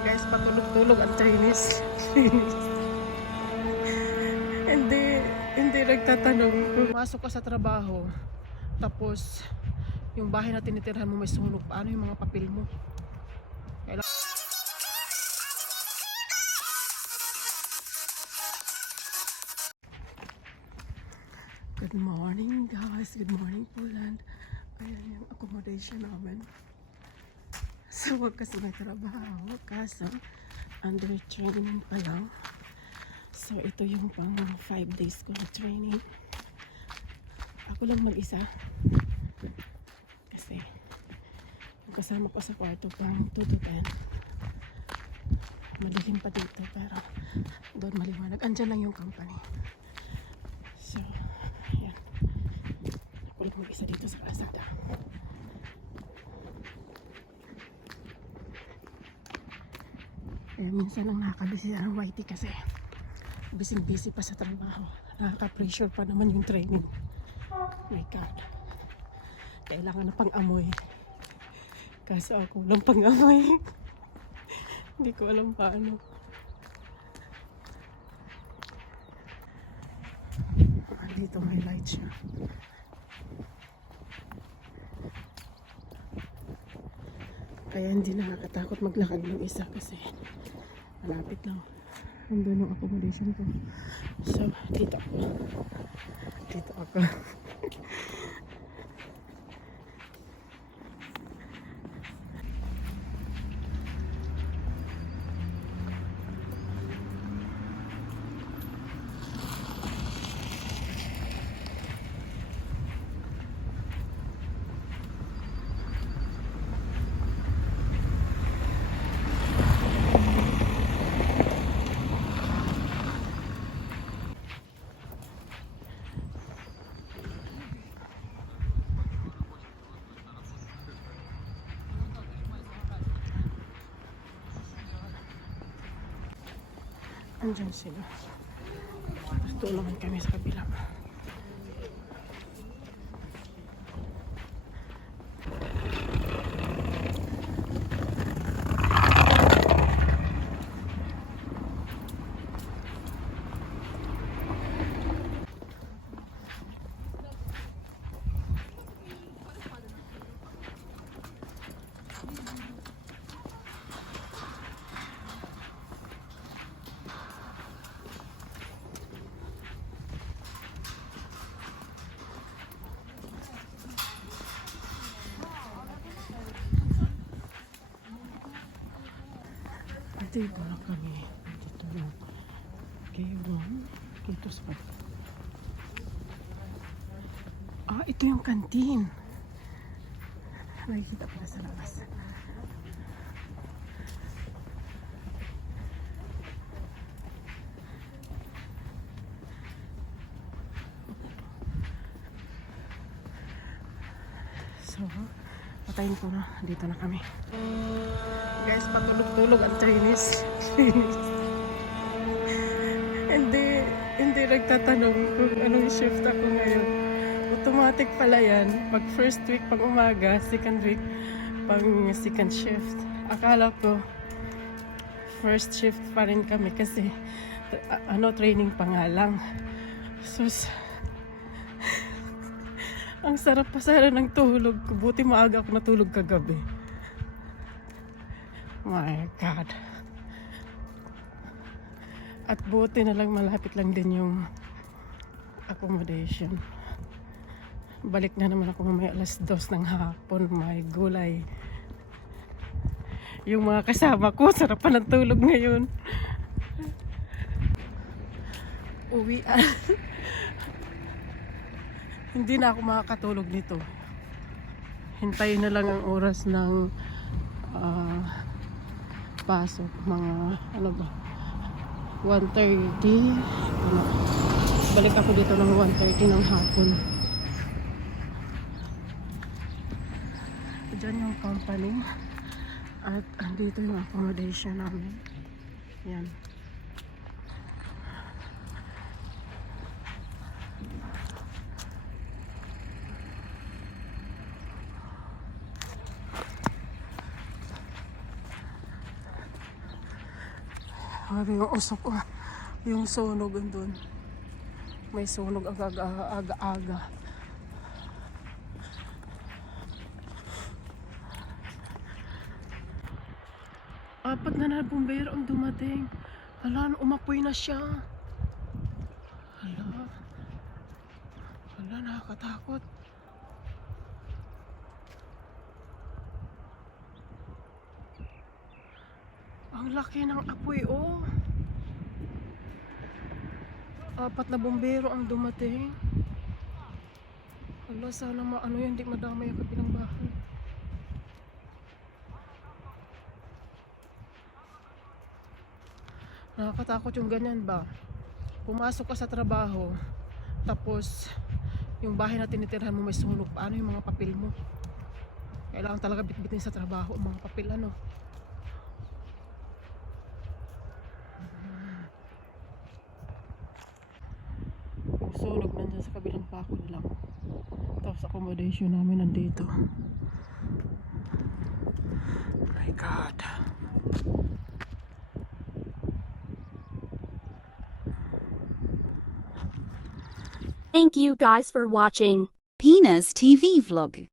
Guys, patulog-tulog ang Chinese. hindi, hindi nagtatanong. Pumasok ka sa trabaho, tapos yung bahay na tinitirhan mo may sunog. Paano yung mga papel mo? Kailangan... Good morning guys, good morning Poland. Ayan yung accommodation namin. Sa wakas may trabaho, kaso under training pa lang. So ito yung pang 5 days ko na training. Ako lang mag-isa. Kasi yung kasama ko sa kwarto pang 2 to 10. Madilim pa dito pero doon maliwanag. Andyan lang yung company. So, yan. Ako lang mag-isa dito sa kalsada. Eh, minsan lang nakakabisi ang YT kasi busy pa sa trabaho. Nakaka-pressure pa naman yung training. My God. Kailangan na pang-amoy. Kaso ako lang pang-amoy. Hindi ko alam paano. Dito may light siya. Kaya hindi nakakatakot maglakad ng isa kasi malapit lang. Nandun yung accommodation ko. So, dito ako. Dito ako. Andyan sila. Tulungan kami sa kabila. Dito lang kami. Dito lang. K1. Dito sa... Ah, ito yung kantin. Nakikita pala sa labas. So, patayin ko na. Dito na kami. Guys, patulog-tulog ang Chinese. hindi nagtatanong kung anong shift ako ngayon. Automatic pala yan. Pag first week pang umaga, second week pang second shift. Akala ko first shift pa rin kami kasi training pa nga lang. Sus, ang sarap pa sana ng tulog ko. Buti maaga ako natulog kagabi. My God. At buti na lang malapit lang din yung accommodation. Balik na naman ako mamaya 2:00 ng hapon. May gulay. Yung mga kasama ko, sarap pa ng tulog ngayon. Uwian. Hindi na ako makakatulog nito. Hintayin na lang ang oras ng pasok. Mga, 1:30. Balik ako dito ng 1:30 ng hapon. Diyan yung company. At andito yung accommodation namin. Yan. Grabe yung usok, yung sunog andun. May sunog aga-aga. Apat na bumbero ang dumating. Hala, umapoy na siya. Hala. Hala, nakakatakot. Ang laki ng apoy, oh. Apat na bumbero ang dumating. Hala, sana maano yan, hindi madamay ang kabilang bahay. Nakakatakot yung ganyan ba? Pumasok ka sa trabaho, tapos yung bahay na tinitirhan mo may sunog. Paano yung mga papel mo? Kailangan talaga bitbitin sa trabaho ang mga papel, ano? Yung sunog nandyan sa kabilang pako lang. Tapos accommodation namin nandito. My God. Thank you guys for watching. Pena's TV vlog.